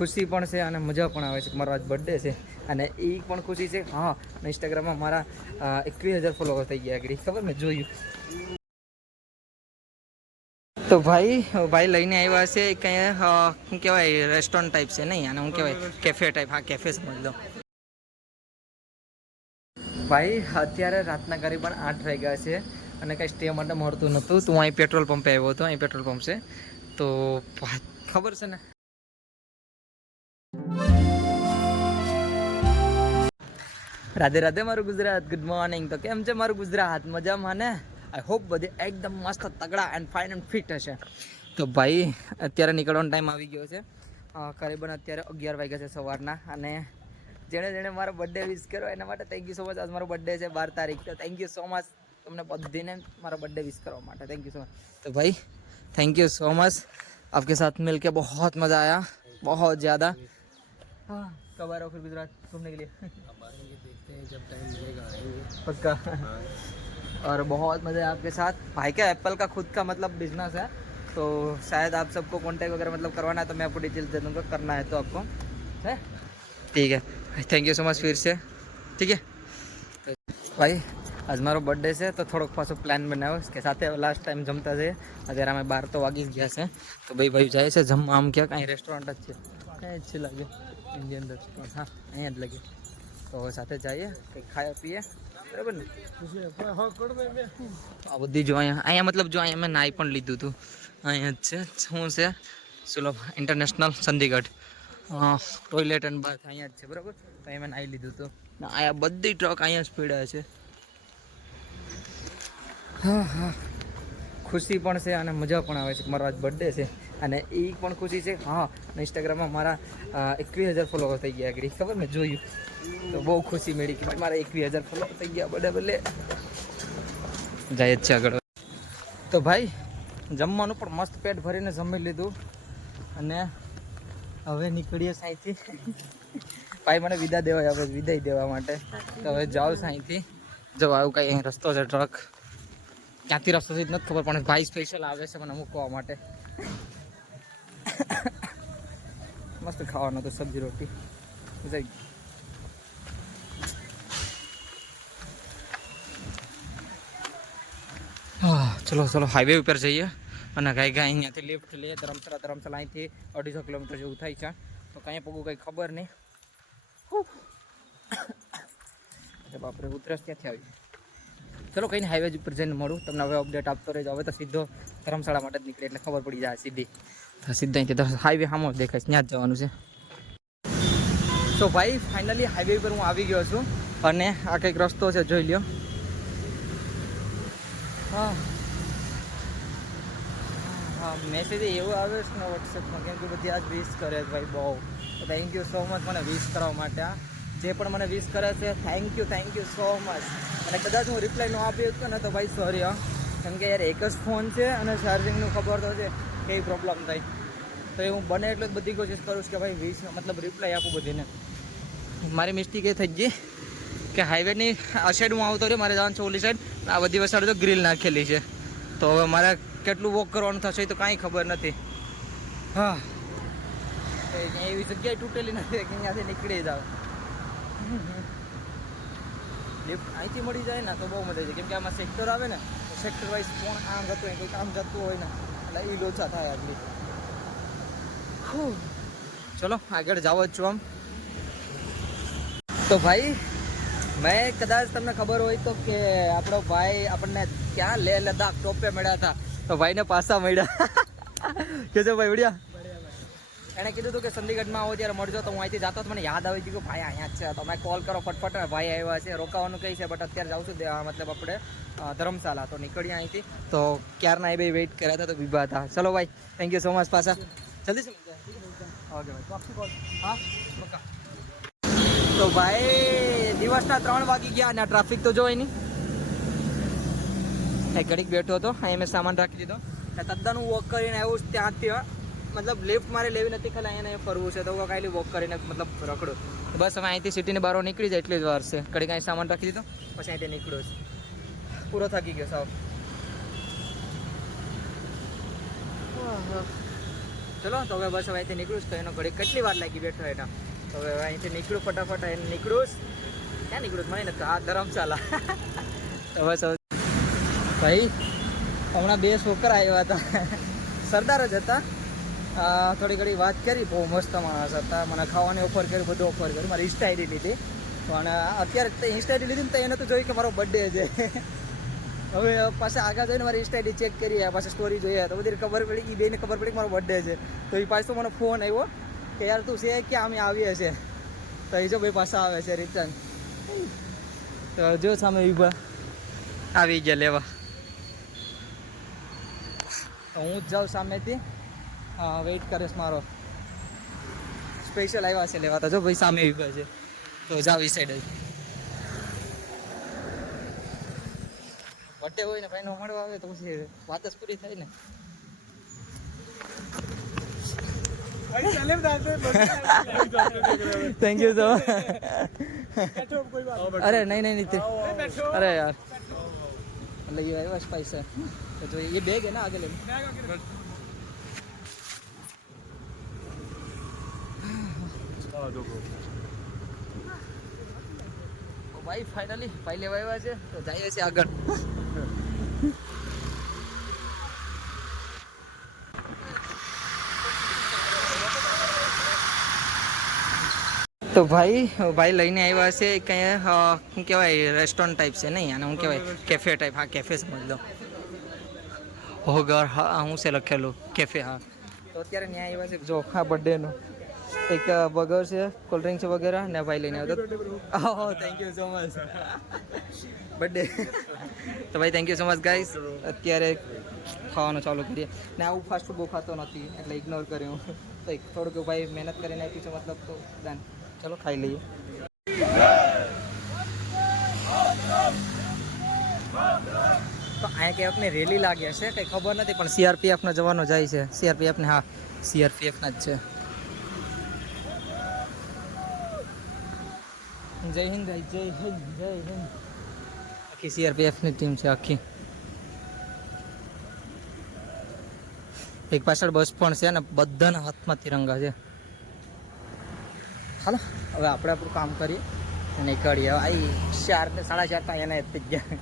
ખુશી પણ છે અને મજા પણ આવે છે. મારો આજ બર્થડે છે અને એ પણ ખુશી છે. હા ઇન્સ્ટાગ્રામમાં મારા એકવીસ હજાર ફોલોવર થઈ ગયા આગળ ખબર મેં જોયું. તો ભાઈ ભાઈ લઈને આવ્યા છે કંઈ શું કહેવાય રેસ્ટોરન્ટ ટાઈપ છે નહીં? અને હું કહેવાય? કેફે ટાઈપ હા કેફે સમજ લો. ભાઈ, અત્યારે રાતના કરીબન આઠ વાગ્યા છે અને કંઈ સ્ટે માટે મળતું નહોતું. તો હું અહીં પેટ્રોલ પંપે આવ્યો હતો. અહીં પેટ્રોલ પંપ છે. તો ખબર છે ને? રાધે રાધે મારું ગુજરાત. ગુડ મોર્નિંગ તો કેમ છે મારું ગુજરાત? મજામાં ને? આઈ હોપ બધી એકદમ મસ્ત, તગડા એન્ડ ફાઇન એન્ડ ફિટ હશે. તો ભાઈ, અત્યારે નીકળવાનો ટાઈમ આવી ગયો છે. કરીબન અત્યારે અગિયાર વાગ્યા છે સવારના અને જેણે જેણે મારો બર્થડે વિશ કર્યો એના માટે થેન્ક યુ સો મચ આજ મારો બર્થડે છે બાર તારીખ. તો થેન્ક યુ સો મચ તમને બધીને મારો બર્થડે વિશ કરવા માટે. થેન્ક યુ સો મચ તો ભાઈ થેન્ક યુ સો મચ આપકે સાથ મિલકે બહુ મજા આયા. બહુ જ્યાદા. हाँ कब आ रहे हो फिर गुजरात घूमने के लिए देखते हैं जब टाइम मिलेगा आएंगे पक्का और बहुत मज़ा है आपके साथ भाई का एप्पल का खुद का मतलब बिजनेस है तो शायद आप सबको कांटेक्ट वगैरह मतलब करवाना है तो मैं आपको डिटेल्स दे दूंगा करना है तो आपको है ठीक है थैंक यू सो मच फिर से ठीक है ભાઈ આજ મારો બર્થડે છે તો થોડોક પાછો પ્લાન બનાવ્યો કે સાથે લાસ્ટ ટાઈમ જમતા જઈએ અત્યારે અમે બાર તો વાગી જ ગયા છે તો ભાઈ ભાઈ જાય છે જમવા આમ ક્યાં કાંઈ રેસ્ટોરન્ટ જ છે કાંઈ જ છે લાગે ઇન્ડિયન પણ હા, અહીંયા જ લાગે. તો સાથે જઈએ કંઈક ખાયા પીએ. બરાબર ને? આ બધી જો અહીંયા અહીંયા મતલબ જો અહીંયા મેં નાઈ પણ લીધું હતું અહીંયા જ છે. શું છે? Sulabh international Chandigarh toilet and bath અહીંયા જ છે, બરાબર? તો અહીંયા મેં નાઈ લીધું હતું અહીંયા બધી ટ્રક અહીંયા જ પીડ્યા છે. હા હા. ખુશી પણ છે અને મજા પણ આવે છે. મારો આજ બર્થડે છે. અને એ પણ ખુશી છે, હા ઇન્સ્ટાગ્રામમાં મારા એકવીસ હજાર ફોલોવર થઈ ગયા આગળ. ખબર મેં જોયું. તો બહુ ખુશી મળી કે મારા એકવીસ હજાર ફોલોવર થઈ ગયા બડે બલે જાય જ છે આગળ. તો ભાઈ, જમવાનું પણ મસ્ત પેટ ભરીને જમી લીધું. અને હવે નીકળીએ સાંઈથી. ભાઈ મને વિદા દેવા આવે વિદાય દેવા માટે. તો હવે જાઓ સાંઈથી. જો આવું કાંઈ અહીં રસ્તો છે, ટ્રક. ક્યાંથી રસ્તો છે નથી ખબર, પણ ભાઈ સ્પેશિયલ આવે છે મને મૂકવા માટે. મસ્ત ખાવાનું હતું સબ્જી રોટી. હા, ચલો ચલો હાઈવે ઉપર જઈએ. અને કાંઈ ગાય અહીંયાથી લિફ્ટ લઈએ. ધરમશાળા ધરમશાળા અહીંથી અઢીસો કિલોમીટર જેવું થાય છે. તો કાંઈ પગું કંઈ ખબર નહીં. બાપરે ઉતરસ ક્યાંથી આવી? ચલો કંઈ હાઈવે ઉપર જઈને મળું. તમને હવે અપડેટ આપતો રહેજો. હવે તો સીધો ધર્મશાળા માટે જ નીકળે એટલે ખબર પડી જાય સીધી. તો સીધા અહીંથી હાઈવે સામો દેખાય ત્યાં જ જવાનું છે. તો ભાઈ ફાઇનલી હાઈવે પર હું આવી ગયો છું અને આ કંઈક રસ્તો છે, જોઈ લ્યો. હા. હા મેસેજ એવો આવે છે ને વોટ્સએપમાં કેમ કે બધી આજ વિશ કરે છે ભાઈ બહુ. થેન્ક યુ સો મચ મને વિશ કરવા માટે આ જે પણ મને વિશ કરે છે thank you thank you so much અને કદાચ હું રિપ્લાય ન આપી હતો ને તો ભાઈ સોરી હા. કેમ કે યાર એક જ ફોન છે અને ચાર્જિંગનું ખબર તો છે, કેવી પ્રોબ્લેમ થાય. તો એ હું બને એટલું બધી કોશિશ કરું છું કે ભાઈ વિશ મતલબ રિપ્લાય આપું બધીને. મારી મિસ્ટેક એ થઈ ગઈ કે હાઈવેની આ સાઈડ હું આવતો રહ્યો, મારે જવાનું છે ઓલી સાઈડ આ બધી વસાડ તો ગ્રીલ નાખેલી છે. તો હવે મારે કેટલું વોક કરવાનું થશે તો કાંઈ ખબર નથી. હા. એવી જગ્યાએ તૂટેલી નથી કે અહીંયાથી નીકળી જાવ લિફ્ટ અહીંથી મળી જાય ને તો બહુ મજા છે કેમ કે આમાં સેક્ટર આવે ને સેક્ટર વાઇઝ કોણ આમ જતું હોય કોઈ કામ જતું હોય ને, એટલે એ લોચા થાય આટલી. ચલો, આગળ જાઓ જ છું આમ. તો ભાઈ, મેં કદાચ તમને ખબર હોય તો કે આપણો ભાઈ આપણને ક્યાં લે લદ્દાખ ટોપે મળ્યા હતા. તો ભાઈને પાસા મળ્યા. કે છે ભાઈ વડિયા એણે કીધું હતું કે ચંદીગઢમાં આવો ત્યારે મળજો તો હું અહીંથી જતો મને યાદ આવી ગયું ભાઈ અહીંયા જ છે. તમે કોલ કરો ફટફટ. ભાઈ આવ્યા છે રોકાવાનું કહી છે બટ અત્યારે જાઉં છું મતલબ આપણે ધર્મશાળા. તો નીકળીએ અહીંથી. તો ક્યારના એ બે વેઇટ કર્યા હતા તો વિભા હતા. ચલો ભાઈ થેન્ક યુ સો મચ પાછા. જલ્દી છે? ઓકે ભાઈ. કોલ હા? તો ભાઈ દિવસના ત્રણ વાગી ગયા અને ટ્રાફિક તો જો એની ઘડીક બેઠો હતો. અહીં મેં સામાન રાખી દીધો. તદ્દન હું વોક કરીને આવું આવ્યો ત્યાંથી મતલબ લિફ્ટ મારે લેવી નથી ખાલી અહીંયા ફરવું છે. તો કાંઈ વોક કરીને મતલબ રખડું. બસ હવે અહીંથી સિટીની બહાર નીકળી જાય એટલી જ વાર છે. ઘડી કાંઈ સામાન રાખી દીધો પછી અહીંથી નીકળ્યો છે. પૂરો થાકી ગયો સાવ. ચલો તો હવે બસ હવે અહીંથી નીકળું તો એનો ઘડી કેટલી વાર લાગી બેઠો એના. તો હવે અહીંથી નીકળું ફટાફટ એને નીકળું ક્યાં નીકળું? મને નથી. આ ધરમશાલા તો બસ ભાઈ હમણાં બે છોકરા આવ્યા હતા. સરદાર જ હતા. થોડી ઘણી વાત કરી. બહુ મસ્ત માણસ હતા. મને ખાવાની ઓફર કરી બધું ઓફર કરી. મારી ઇન્સ્ટા આઈડી લીધી. પણ અત્યારે તે ઇન્સ્ટા આઈડી લીધી ને તો એને તો જોયું કે મારો બર્થડે છે. હવે પાછા આગળ જઈને મારી ઇન્સ્ટા આઈડી ચેક કરી પાછા સ્ટોરી જોઈએ. તો બધી ખબર પડી એ બેને ખબર પડી કે મારો બર્થડે છે. તો એ પાછો મને ફોન આવ્યો કે યાર તું છે કે અમે આવીએ છે તો એ જો ભાઈ પાછા આવે છે રિટર્ન તો જો સામે વિભા આવી ગયા લેવા. તો હું જ જાઉં સામેથી. હા વેઇટ કરીશ મારો. સ્પેશિયલ આવ્યા છે લેવા તો જો ભાઈ સામે ઊભા છે. તો જાવ એ સાઈડ જ. બર્થડે હોય ને ભાઈનો મળવા આવે તો પછી વાત જ પૂરી થાય ને. થેન્ક યુ સો અરે નહીં નહીં નીતિ અરે યાર. એટલે એ આવ્યા તો જોઈએ એ બેગ હે ને આગળ બેગ ભાઈ ફાઇનલી ભાઈ લેવા આવ્યા છે, તો જઈએ છીએ આગળ. તો ભાઈ ભાઈ લઈને આવ્યા છે કંઈ શું કહેવાય રેસ્ટોરન્ટ ટાઈપ છે નહીં? અને શું કહેવાય? કેફે ટાઈપ હા કેફે સમજ લો. હોગર, હા, હું છે લખેલું. કેફે હા. તો અત્યારે ન્યાય આવ્યા છે, જો, હા બર્થડેનું એક બર્ગર છે કોલ્ડ ડ્રિંક છે વગેરે ને ભાઈ લઈને આવતો. ઓહો thank you so much birthday તો ભાઈ thank you so much guys અત્યારે ખાવાનું ચાલુ કરીએ. ને આવું ફાસ્ટ ફૂડ બહુ ખાતો નથી એટલે ઇગ્નોર કર્યું. તો એક થોડુંક ભાઈ મહેનત કરીને આપી છે મતલબ તો ડન ચલો ખાઈ લઈએ. તો અહીંયા કંઈ આપને રેલી લાગે છે? કંઈ ખબર નથી પણ સીઆરપીએફનો જવાનો જાય છે. સીઆરપીએફને હા સીઆરપીએફના જ છે. જય હિન્દ જય હિન્દ જય હિન્દ. આખી સીઆરપીએફની ટીમ છે, આખી. એક પાછળ બસ પણ છે અને બધાના હાથમાં તિરંગા છે. હાલો, હવે આપણે આપણું કામ કરીએ અને નીકળીએ. આવી ચાર ને સાડા ચાર ત્યાં એને થઈ ગયા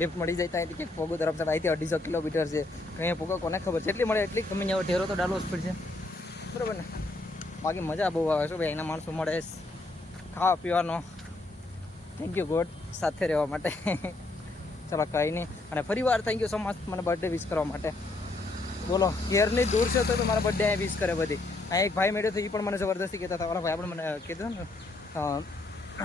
લિફ્ટ મળી જાય ત્યાંથી કંઈક પોગો તરફ છે અહીંથી અઢીસો કિલોમીટર છે. કંઈ પોગો કોને ખબર? જેટલી મળે એટલી હવે ઢેરો તો ડાલો સ્પીડ છે બરાબર ને? બાકી મજા બહુ આવે છે ભાઈ એના માણસો મળે ખાવા પીવાનો થેન્ક યુ ગોડ સાથે રહેવા માટે. ચલો, કંઈ નહીં. અને ફરી વાર થેન્ક યુ સો મચ મને બર્થડે વિશ કરવા માટે. બોલો, ઘેરની દૂર છે તો મારા બર્થડે અહીંયા વિશ કરે બધી. અહીંયા એક ભાઈ મળ્યો હતો એ પણ મને જબરદસ્તી કહેતા હતા. મારા ભાઈ પણ મને કીધું ને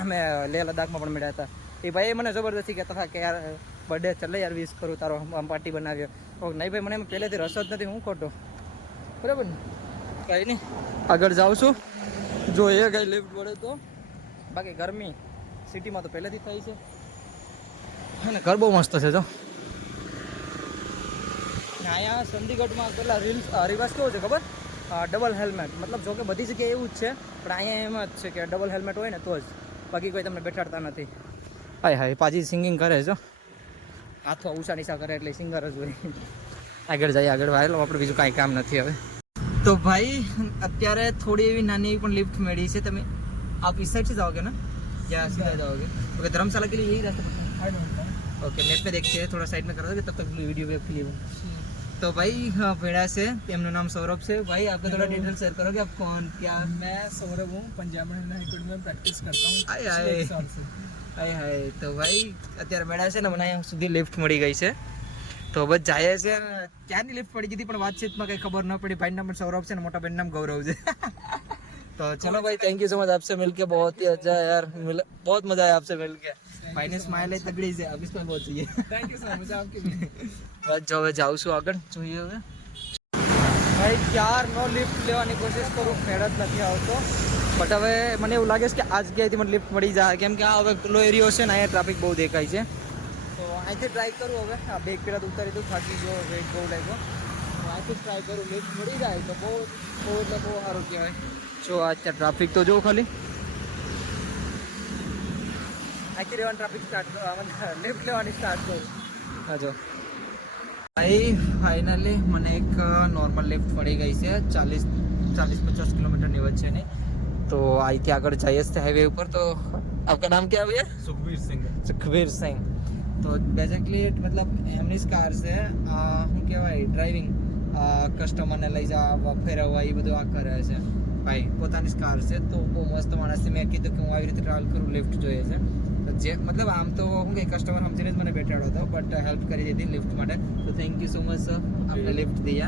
અમે લેહ લદ્દાખમાં પણ મળ્યા હતા. એ ભાઈએ મને જબરદસ્તી કહેતા હતા કે યાર બર્થડે ચાલે યાર વિશ કરું, તારો આમ પાર્ટી બનાવ્યો. ઓ, નહીં ભાઈ, મને પહેલેથી રસ જ નથી, હું ખોટો. બરાબર ને? કંઈ નહીં. આગળ જાઉં છું. જો એ કંઈ લિફ્ટ પડે તો. બાકી ગરમી સિટીમાં તો પહેલેથી થઈ છે. અને ઘર બહુ મસ્ત છે, જો. અહીંયા ચંદીગઢમાં પેલા રીલ્સ રિવાજ કેવો છે ખબર? ડબલ હેલ્મેટ મતલબ જો કે બધી જગ્યાએ એવું જ છે, પણ અહીંયા એમ જ છે કે ડબલ હેલ્મેટ હોય ને તો જ. બાકી કોઈ તમને બેઠાડતા નથી. હાય હાય, પાછી સિંગિંગ કરે છે હાથો ઊંચા નીચા કરે એટલે સિંગર જ હોય. આગળ જઈએ, આગળ વાયેલો આપણે બીજું કાંઈ કામ નથી હવે. તો ભાઈ, અત્યારે થોડી એવી નાની એવી પણ લિફ્ટ મળી છે તમે आप इस साइड से जाओगे ना या सीधा जाओगे ओके धर्मशाला के लिए यही रास्ता पड़ता ओके मैप पे देखते हैं थोड़ा साइड में कर दोगे तब तक वीडियो पे क्लियर तो भाई पेड़ा से એમનું નામ સૌરભ છે ભાઈ आपका थोड़ा डिटेल शेयर करोगे आप कौन क्या मैं सौरभ हूँ पंजाब हाईकोर्ट में प्रैक्टिस करता हूँ हाय हाय હાય હાય તો ભાઈ અત્યારે મેળા છે ને મને અહીંયા સુધી લિફ્ટ મળી ગઈ છે તો હવે જાય છે ક્યાંની લિફ્ટ પડી ગઈ હતી પણ વાતચીતમાં કંઈ ખબર ન પડી ભાઈ નામ સૌરભ છે ને મોટા ભાઈ નામ ગૌરવ છે तो चलो भाई थैंक यू सो मच आपसे मिलके बहुत ही अच्छा है यार मिल बहुत मजा आया आपसे मिलके भाई ने स्माइल है तगड़ी से अब इसमें बहुत चाहिए थैंक यू सर मुझे आपकी भी બસ જો હવે જાઉં છું આગળ જોઈએ હવે ભાઈ ક્યાર નો લિફ્ટ લેવાની કોશિશ કરું મેળ જ નથી આવતો બટ હવે મને એવું લાગે છે કે આ જગ્યાએથી મને લિફ્ટ મળી જાય કેમ કે આ હવે ખુલ્લો એરિયો છે ને અહીંયા ટ્રાફિક બહુ દેખાય છે તો અહીંથી ટ્રાય કરું હવે આ બેગ પેલા તો ઉતારી દઉં થાકી ગયો વેટ બહુ લાગ્યો તો અહીંથી ટ્રાય કરું લિફ્ટ મળી જાય તો બહુ બહુ એટલે બહુ સારું કહેવાય જો આ અત્યારે ટ્રાફિક તો જો ખાલી. આખી રહેવાનું ટ્રાફિક સ્ટાર્ટ લેફ્ટ લેવાની સ્ટાર્ટ કરું. હા જો. ફાઇનલી મને એક નોર્મલ લિફ્ટ પડી ગઈ છે. ચાલીસ ચાલીસ પચાસ કિલોમીટરની વચ્ચેની. તો અહીંથી આગળ જઈએ છીએ હાઈવે ઉપર. તો આપકા નામ ક્યાં આવ્યા સુખવીર સિંઘ. સુખવીર સિંઘ. તો બેઝિકલી મતલબ એમની જ કાર છે. શું કહેવાય ડ્રાઇવિંગ કસ્ટમરને લઈ જવા ફેરવવા એ બધું આ કરે છે. ભાઈ પોતાની જ કાર છે તો બહુ મસ્ત માણસ છે મેં કીધું કે હું આવી રીતે ટ્રાવેલ કરું લિફ્ટ જોઈએ છે તો જે મતલબ આમ તો હું કે કસ્ટમર સમજીને જ મને બેઠાડો હતો બટ હેલ્પ કરી દીધી લિફ્ટ માટે તો thank you so much sir आपने लिफ्ट दिया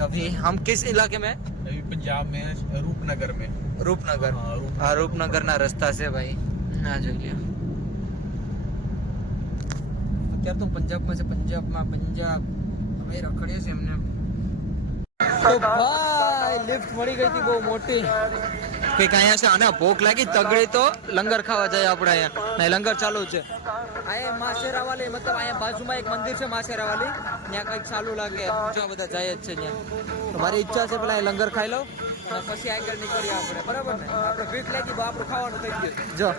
अभी हम किस इलाके में अभी पंजाब में है, रूपनगर में રૂપનગર हाँ, रूपनगर। હા રૂપનગરના રસ્તા છે ભાઈ ના જોઈ લ્યો અત્યારે તો પંજાબમાં છે પંજાબમાં પંજાબ હવે રખડીએ છે એમને તો ભાઈ લિફ્ટ મળી ગઈ હતી બહુ મોટી. કંઈક અહીંયા છે અને ભૂખ લાગી તગડી તો લંગર ખાવા જાય આપણે અહીંયા. નહીં લંગર ચાલુ છે. અહીંયા માસેરાવાલી મતલબ અહીંયા બાજુમાં એક મંદિર છે માસેરાવાલી. ત્યાં કંઈક ચાલુ લાગે. જો બધા જાય જ છે ત્યાં. મારી ઈચ્છા છે પેલા લંગર ખાઈ લો પછી આગળ નીકળીએ આપણે બરાબર ને? આપણે ભીખ લાગી આપણું ખાવાનું થઈ ગયું. જો.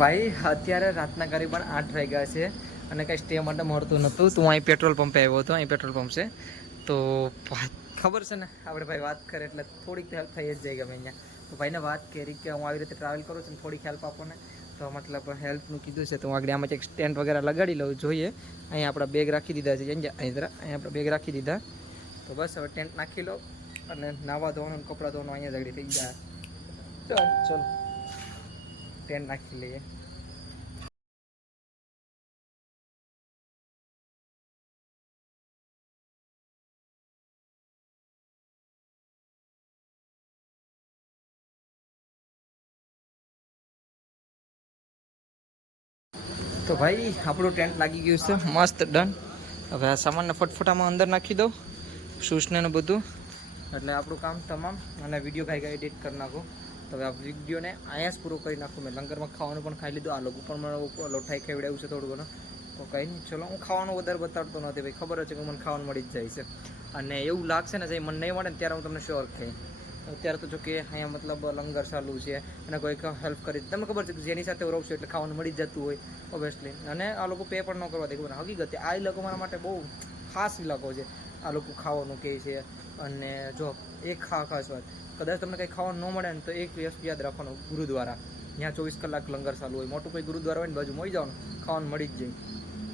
ભાઈ અત્યારે રાતના પણ આઠ વાગ્યા છે અને કંઈ સ્ટે માટે મળતું નહોતું. તો હું અહીં પેટ્રોલ પંપે આવ્યો હતો અહીં પેટ્રોલ પંપ છે. તો ખબર છે ને? આપણે ભાઈ વાત કરે એટલે થોડીક હેલ્પ થઈ જ જાય ગમે અહીંયા તો ભાઈને વાત કરી કે હું આવી રીતે ટ્રાવેલ કરું છું ને થોડીક હેલ્પ આપો ને તો મતલબ હેલ્પનું કીધું છે તો હું આગળ આમાં એક સ્ટેન્ડ વગેરે લગાડી લઉં, જોઈએ. અહીંયા આપણા બેગ રાખી દીધા છે, અહીંયા અહીંયા અહીંયા આપણે બેગ રાખી દીધા. તો બસ હવે ટેન્ટ નાખી લો અને નાવા ધોવાનું કપડાં ધોવાનું અહીંયા આગળ થઈ જાય ચાલ, ચલો. ટેન્ટ નાખી લઈએ. તો ભાઈ, આપણું ટેન્ટ લાગી ગયું છે. મસ્ત ડન હવે આ સામાનને ફટફટામાં અંદર નાખી દઉં શૂઝને ને બધું. એટલે આપણું કામ તમામ. અને વીડિયો કાંઈ કાંઈ એડિટ કરી નાખું. તો હવે આ વિડીયોને અહીંયા જ પૂરો કરી નાખું. મેં લંગરમાં ખાવાનું પણ ખાઈ લીધું. આ લોકો પણ મને લોઠાઈ ખવડાવ્યું છે થોડું ઘણું. તો કંઈ નહીં, ચલો, હું ખાવાનું વધારે બતાડતો નથી. ભાઈ, ખબર છે કે મને ખાવાનું મળી જ જાય છે. અને એવું લાગશે ને, જે મને નહીં મળે ને, ત્યારે હું તમને શ્યોર ખાઈ અત્યારે તો જો કે અહીંયા મતલબ લંગર ચાલુ છે અને કોઈક હેલ્પ કરી તમને ખબર છે કે જેની સાથે હું રહું એટલે ખાવાનું મળી જતું હોય ઓબ્વિયસલી અને આ લોકો પે પણ ન કરવા દે, ખબર હકીકત આ લોકો મારા માટે બહુ ખાસ ઇલાકો છે. આ લોકો ખાવાનું કહે છે અને જો એક ખા ખાસ વાત, કદાચ તમને કંઈ ખાવાનું ન મળે ને તો એક વસ્તુ યાદ રાખવાનું, ગુરુદ્વારા. ત્યાં ચોવીસ કલાક લંગર ચાલુ હોય. મોટું કોઈ ગુરુદ્વારા હોય ને બાજુ મળી જવાનું, ખાવાનું મળી જ જાય.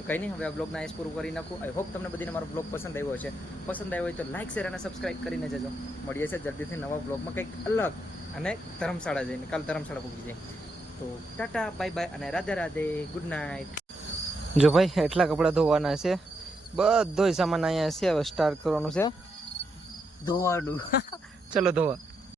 કંઈ નહીં, હવે આ બ્લોગના એસ પૂરું કરી નાખું. આઈ હોપ તમને બધીને મારો બ્લોગ પસંદ આવ્યો છે પસંદ આવ્યો હોય તો લાઇક શેર અને સબસ્ક્રાઇબ કરીને જજો. મળીએ છે જલ્દીથી નવા બ્લોગમાં કંઈક અલગ અને ધર્મશાળા જઈને. કાલ ધર્મશાળા પૂકી જાય. તો ટાટા બાય બાય અને રાધે રાધે. ગુડ નાઇટ જો ભાઈ, એટલા કપડાં ધોવાના છે. બધોય સામાન અહીંયા છે. હવે સ્ટાર્ટ કરવાનું છે. ધોવાનું. ચલો ધોવા.